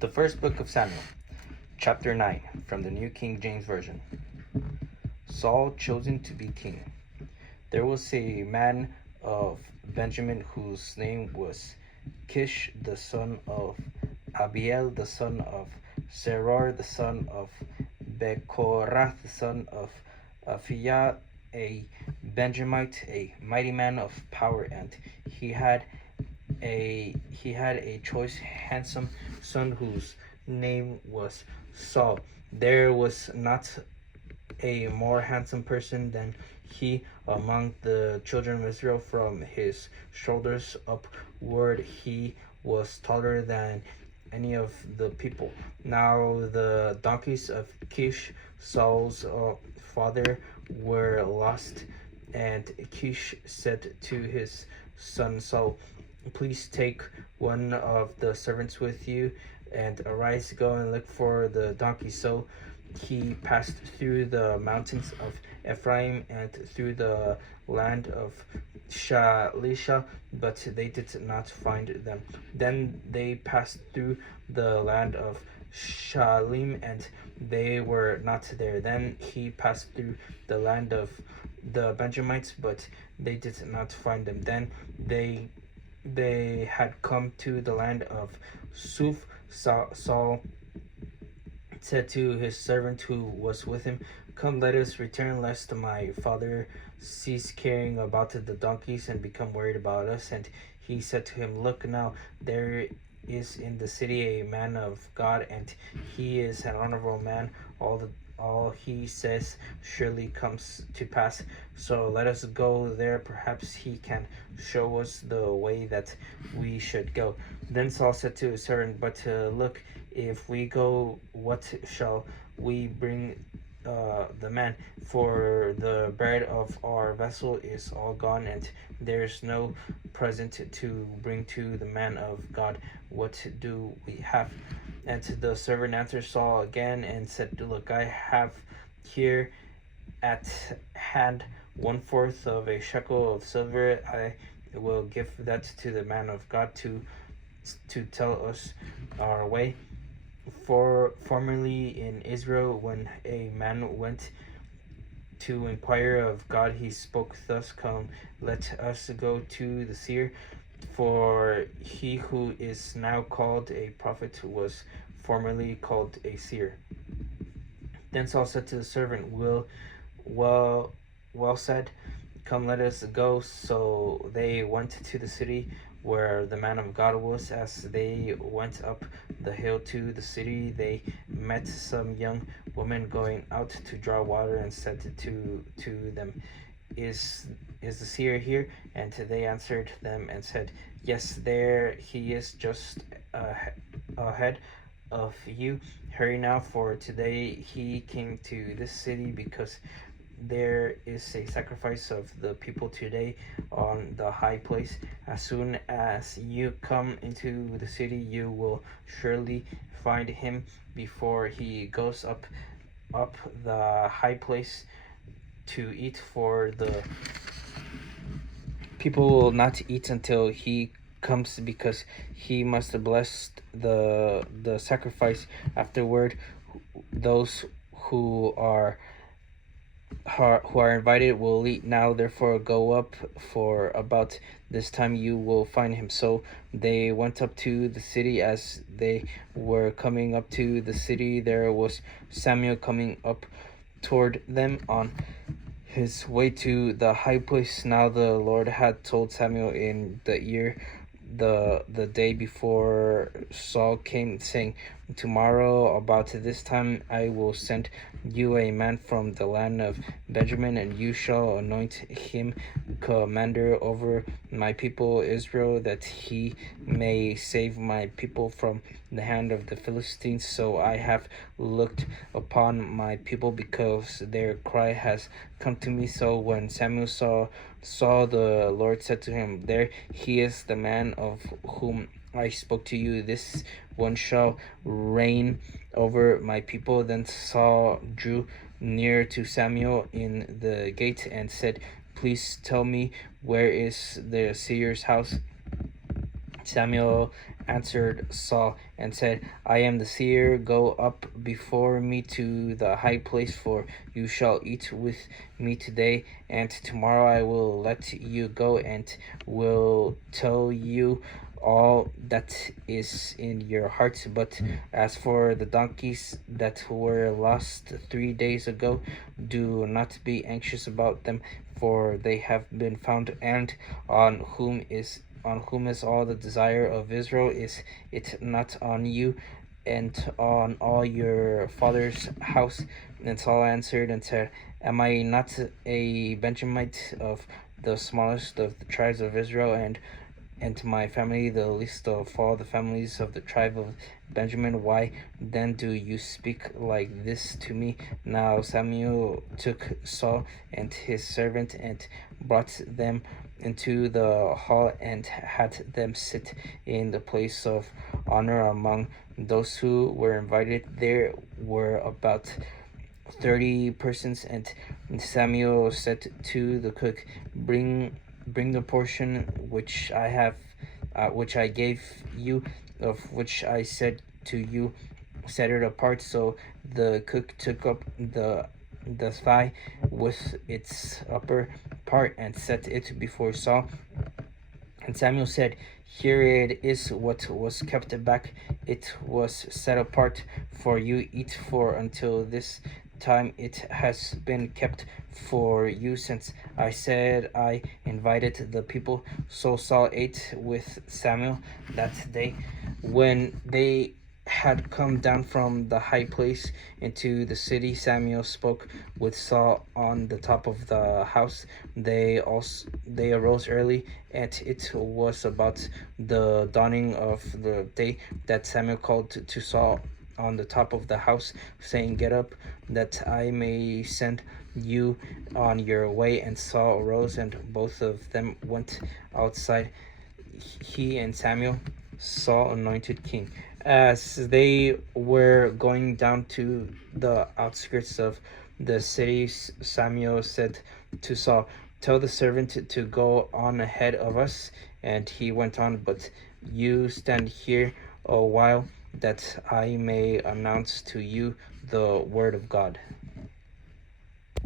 The first book of Samuel, chapter 9, from the New King James Version. Saul chosen to be king. There was a man of Benjamin whose name was Kish, the son of Abiel, the son of Zeror, the son of Bechorath, the son of Aphiah, a Benjamite, a mighty man of power, and he had a choice, handsome son whose name was Saul. There was not a more handsome person than he among the children of Israel. From his shoulders upward, he was taller than any of the people. Now the donkeys of Kish, Saul's father, were lost, and Kish said to his son Saul, "Please take one of the servants with you, and arise, go and look for the donkey." So he passed through the mountains of Ephraim and through the land of Shalisha, but they did not find them. Then they passed through the land of Shalim, and they were not there. Then he passed through the land of the Benjamites, but they did not find them. Then they had come to the land of Suf. Saul said to his servant who was with him, "Come, let us return, lest my father cease caring about the donkeys and become worried about us." And he said to him, "Look now, there is in the city a man of God, and he is an honorable man. All he says surely comes to pass. So let us go there. Perhaps he can show us the way that we should go." Then Saul said to his servant, "But look, if we go, what shall we bring the man? For the bread of our vessel is all gone, and there's no present to bring to the man of God. What do we have?" And the servant answered Saul again and said, "Look, I have here at hand 1/4 of a shekel of silver. I will give that to the man of God to tell us our way. Formerly in Israel, when a man went to inquire of God, he spoke thus: 'Come, let us go to the seer.' For he who is now called a prophet was formerly called a seer." Then Saul said to the servant, Well said. Come, let us go." So they went to the city where the man of God was. As they went up the hill to the city, they met some young women going out to draw water, and said to them, Is the seer here?" And they answered them and said, "Yes, there he is, just ahead of you. Hurry now, for today he came to this city, because there is a sacrifice of the people today on the high place. As soon as you come into the city, you will surely find him before he goes up the high place to eat, for the people will not eat until he comes, because he must bless the sacrifice. Afterward, those who are invited will eat. Now therefore go up, for about this time you will find him." So they went up to the city. As they were coming up to the city, there was Samuel coming up toward them on his way to the high place. Now the Lord had told Samuel in the ear the day before Saul came, saying, "Tomorrow about this time I will send you a man from the land of Benjamin, and you shall anoint him commander over my people Israel, that he may save my people from the hand of the Philistines. So I have looked upon my people, because their cry has come to me." So when Samuel saw, the Lord said to him, "There he is, the man of whom I spoke to you. This one shall reign over my people." Then Saul drew near to Samuel in the gate and said, "Please tell me, where is the seer's house?" Samuel answered Saul and said, I am the seer. Go up before me to the high place, for you shall eat with me today, and tomorrow I will let you go, and will tell you all that is in your hearts. But as for the donkeys that were lost 3 days ago, do not be anxious about them, for they have been found, and on whom is all the desire of Israel? Is it not on you and on all your father's house? And Saul answered and said, Am I not a Benjamite, of the smallest of the tribes of Israel, and to my family the least of all the families of the tribe of Benjamin? Why then do you speak like this to me? Now Samuel took Saul and his servant and brought them into the hall and had them sit in the place of honor among those who were invited. There were about 30 persons, and Samuel said to the cook, Bring the portion which I gave you, of which I said to you, set it apart. So the cook took up the thigh with its upper part and set it before Saul. And Samuel said, Here it is what was kept back. It was set apart for you. Eat, for until this time it has been kept for you, since I said I invited the people. So Saul ate with Samuel that day. When they had come down from the high place into the city, Samuel spoke with Saul on the top of the house. They arose early, and it was about the dawning of the day that Samuel called to Saul on the top of the house, saying, Get up, that I may send you on your way. And Saul arose, and both of them went outside, he and Samuel. Saul anointed king. As they were going down to the outskirts of the city, Samuel said to Saul, Tell the servant to go on ahead of us. And he went on, But you stand here a while, that I may announce to you the word of God.